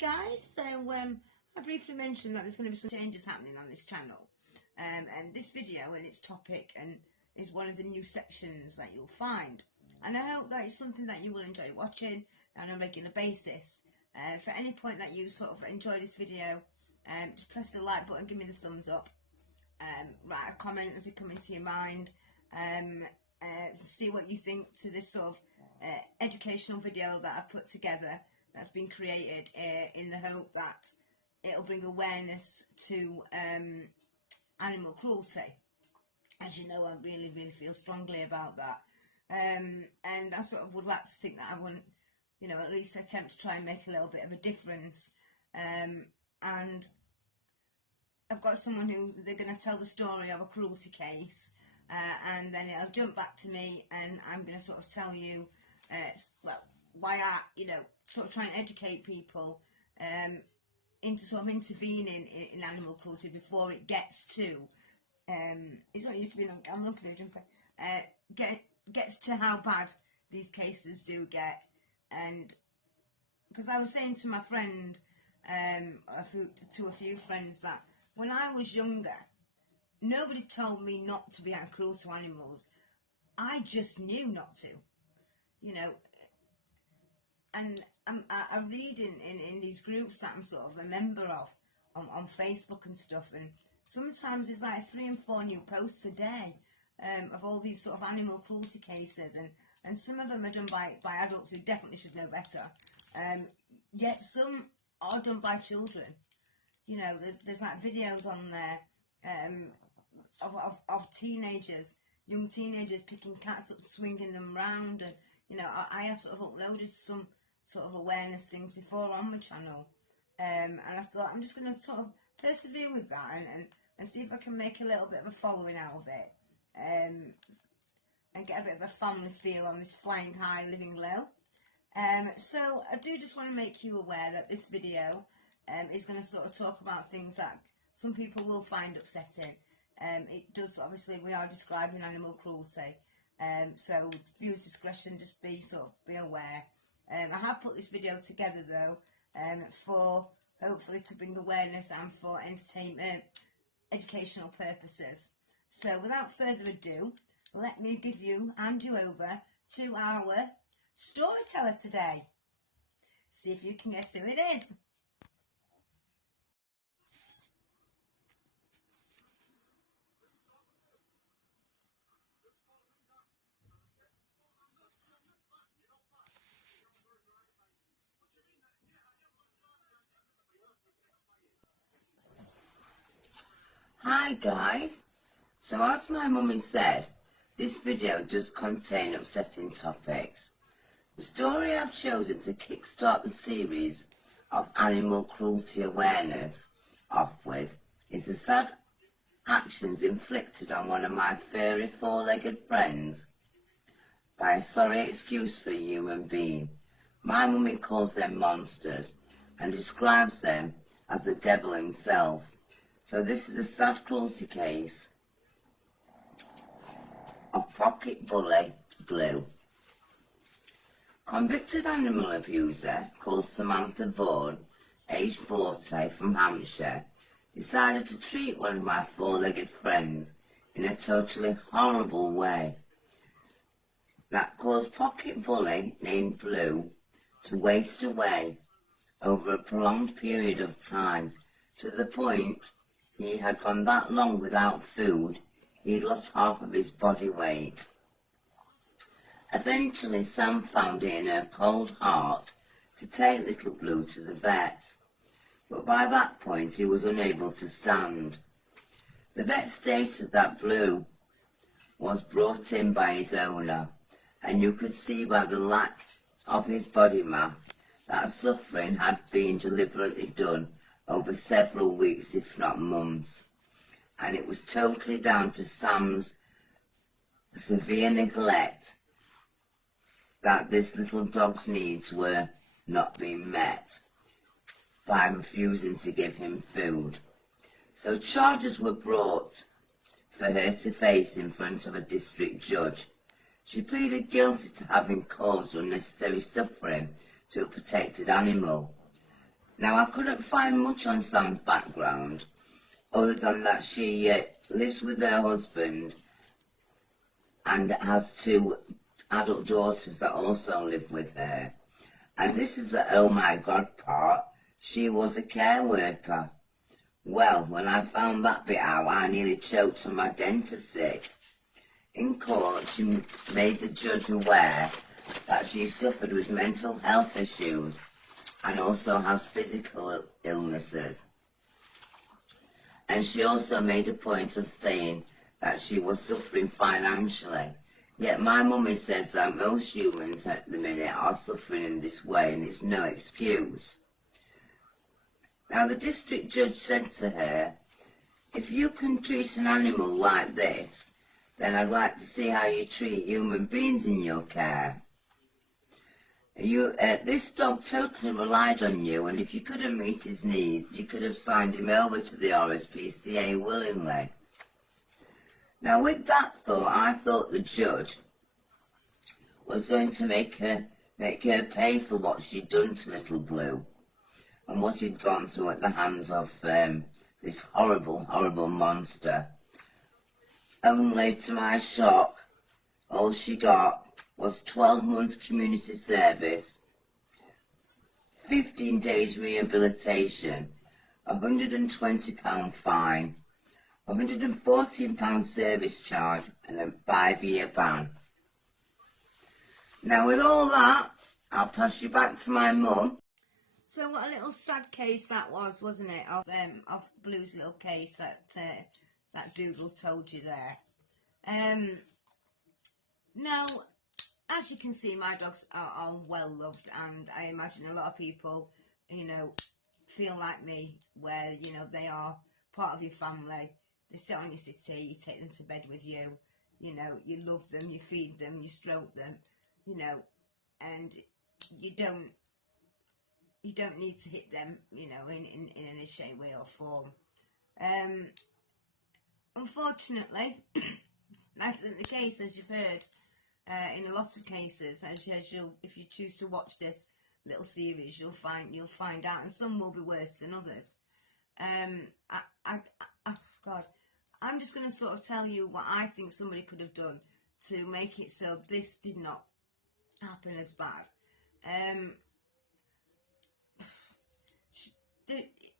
Hi guys, so I briefly mentioned that there's going to be some changes happening on this channel, and this video and its topic is one of the new sections that you'll find, and I hope that it's something that you will enjoy watching on a regular basis. For any point that you sort of enjoy this video, just press the like button, give me the thumbs up, write a comment as it comes into your mind, see what you think to this sort of educational video that I've put together, that's been created in the hope that it'll bring awareness to animal cruelty. As you know, I really feel strongly about that, and I sort of would like to think that I wouldn't, you know, at least attempt to try and make a little bit of a difference. And I've got someone who they're going to tell the story of a cruelty case, and then it'll jump back to me, and I'm going to sort of tell you, well, why I, you know, sort of try and educate people into sort of intervening in animal cruelty before it gets to, it's not used to be on camera, gets to how bad these cases do get. And because I was saying to my friend, to a few friends, that when I was younger, nobody told me not to be cruel to animals. I just knew not to, you know. And I read in these groups that I'm sort of a member of on Facebook and stuff, and sometimes there's like 3 and 4 new posts a day of all these sort of animal cruelty cases, and some of them are done by adults who definitely should know better, yet some are done by children. You know, there's like videos on there of teenagers, young teenagers picking cats up, swinging them round, and you know, I have sort of uploaded some sort of awareness things before on my channel, and I thought I'm just going to sort of persevere with that and see if I can make a little bit of a following out of it, and get a bit of a family feel on this flying high, living low. So I do just want to make you aware that this video is going to sort of talk about things that some people will find upsetting. It does, obviously, we are describing animal cruelty, so viewer's discretion, just be aware. I have put this video together though, for hopefully to bring awareness and for entertainment, educational purposes. So without further ado, let me hand you over to our storyteller today. See if you can guess who it is. Hi guys, so as my mummy said, this video does contain upsetting topics. The story I've chosen to kickstart the series of animal cruelty awareness off with is the sad actions inflicted on one of my furry 4-legged friends by a sorry excuse for a human being. My mummy calls them monsters and describes them as the devil himself. So this is a sad cruelty case of Pocket Bully Blue. Convicted animal abuser called Samantha Vaughan, aged 40, from Hampshire, decided to treat one of my 4-legged friends in a totally horrible way that caused Pocket Bully, named Blue, to waste away over a prolonged period of time, to the point he had gone that long without food, he'd lost half of his body weight. Eventually, Sam found it in her cold heart to take little Blue to the vet, but by that point he was unable to stand. The vet stated that Blue was brought in by his owner, and you could see by the lack of his body mass that suffering had been deliberately done over several weeks, if not months, and it was totally down to Sam's severe neglect that this little dog's needs were not being met by refusing to give him food. So charges were brought for her to face in front of a district judge. She pleaded guilty to having caused unnecessary suffering to a protected animal. Now, I couldn't find much on Sam's background, other than that she lives with her husband and has 2 adult daughters that also live with her. And this is the oh my God part. She was a care worker. Well, when I found that bit out, I nearly choked on my dentist. In court, she made the judge aware that she suffered with mental health issues and also has physical illnesses. And she also made a point of saying that she was suffering financially. Yet my mummy says that most humans at the minute are suffering in this way, and it's no excuse. Now the district judge said to her, if you can treat an animal like this, then I'd like to see how you treat human beings in your care. This dog totally relied on you, and if you couldn't meet his needs, you could have signed him over to the RSPCA willingly. Now with that thought, I thought the judge was going to make her pay for what she'd done to Little Blue and what she'd gone through at the hands of this horrible, horrible monster. Only to my shock, all she got was 12 months community service, 15 days rehabilitation, £120 fine, £114 service charge, and a 5-year ban. Now with all that, I'll pass you back to my mum. So what a little sad case that was, wasn't it? Of Blue's little case that Dougal told you there. Now, as you can see, my dogs are well loved, and I imagine a lot of people, you know, feel like me, where, you know, they are part of your family. They sit on your settee, you take them to bed with you, you know, you love them, you feed them, you stroke them, you know, and you don't need to hit them, you know, in any shape, way or form. Unfortunately, like the case, as you've heard, in a lot of cases, if you choose to watch this little series, you'll find out, and some will be worse than others. God, I'm just going to sort of tell you what I think somebody could have done to make it so this did not happen as bad.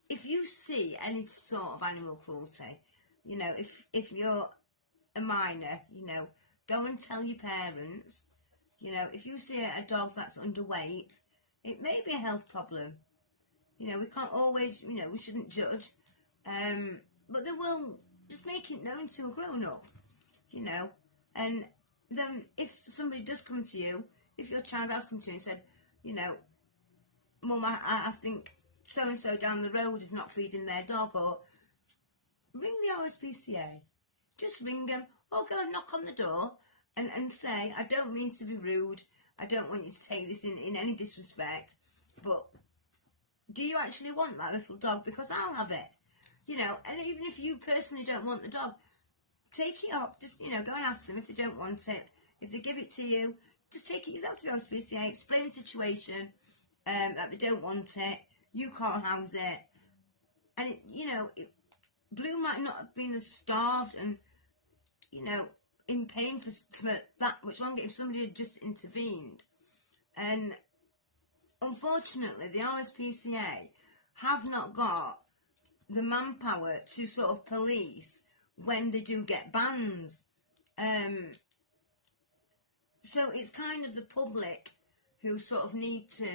If you see any sort of animal cruelty, you know, if you're a minor, you know, go and tell your parents. You know, if you see a dog that's underweight, it may be a health problem. You know, we can't always, you know, we shouldn't judge. But they will just make it known to a grown-up, you know. And then if somebody does come to you, if your child has come to you and said, you know, Mum, I think so-and-so down the road is not feeding their dog, or ring the RSPCA. Just ring them, or go and knock on the door and say, I don't mean to be rude, I don't want you to take this in any disrespect, but do you actually want that little dog? Because I'll have it. You know, and even if you personally don't want the dog, take it up. Just, you know, go and ask them if they don't want it. If they give it to you, just take it yourself to the RSPCA, explain the situation, that they don't want it, you can't house it. And, you know, Blue might not have been as starved and, you know, in pain for that much longer if somebody had just intervened. And unfortunately, the RSPCA have not got the manpower to sort of police when they do get bans. So it's kind of the public who sort of need to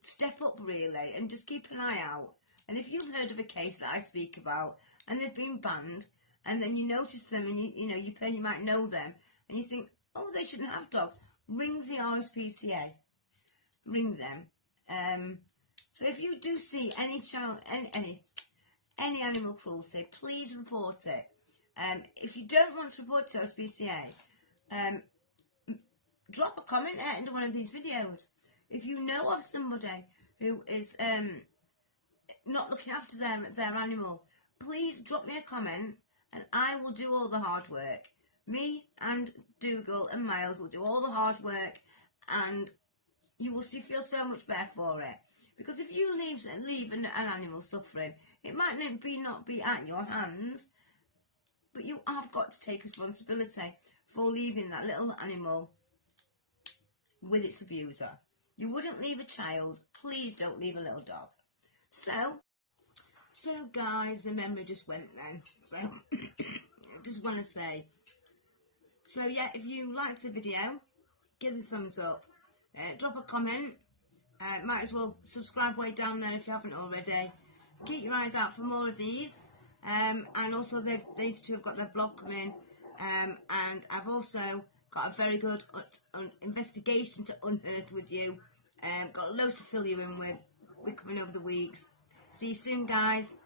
step up, really, and just keep an eye out. And if you've heard of a case that I speak about and they've been banned, and then you notice them and you might know them, and you think, oh, they shouldn't have dogs, ring the RSPCA. Ring them. So if you do see any animal cruelty, please report it. If you don't want to report to RSPCA, drop a comment under one of these videos. If you know of somebody who is not looking after their animal, please drop me a comment and I will do all the hard work. Me and Dougal and Miles will do all the hard work, and you will feel so much better for it. Because if you leave leave an animal suffering. It might not be at your hands, but you have got to take responsibility for leaving that little animal with its abuser. You wouldn't leave a child. Please don't leave a little dog. So guys, the memory just went then. So I just want to say, so yeah, if you liked the video, give it a thumbs up, drop a comment, might as well subscribe way down there if you haven't already. Keep your eyes out for more of these, and also these two have got their blog coming, and I've also got a very good investigation to unearth with you. Got loads to fill you in with. We're coming over the weeks. See you soon, guys.